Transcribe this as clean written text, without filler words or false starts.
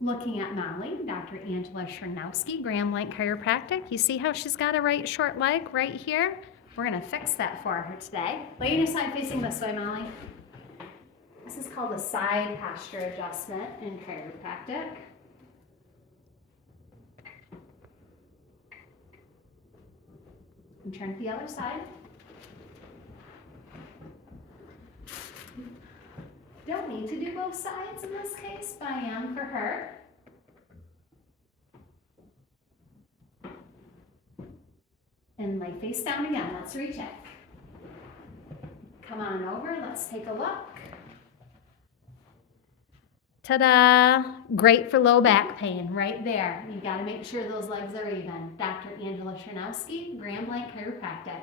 Looking at Molly, Dr. Angela Chernowski, Graham Light Chiropractic. You see how she's got a right short leg right here? We're gonna fix that for her today. Lay your side facing this way, Molly. This is called a side posture adjustment in chiropractic. And turn to the other side. Don't need to do both sides in this case, but I am for her. And lay face down again. Let's recheck. Come on over. Let's take a look. Ta-da! Great for low back pain right there. You got to make sure those legs are even. Dr. Angela Chernowski, Graham Light Chiropractic.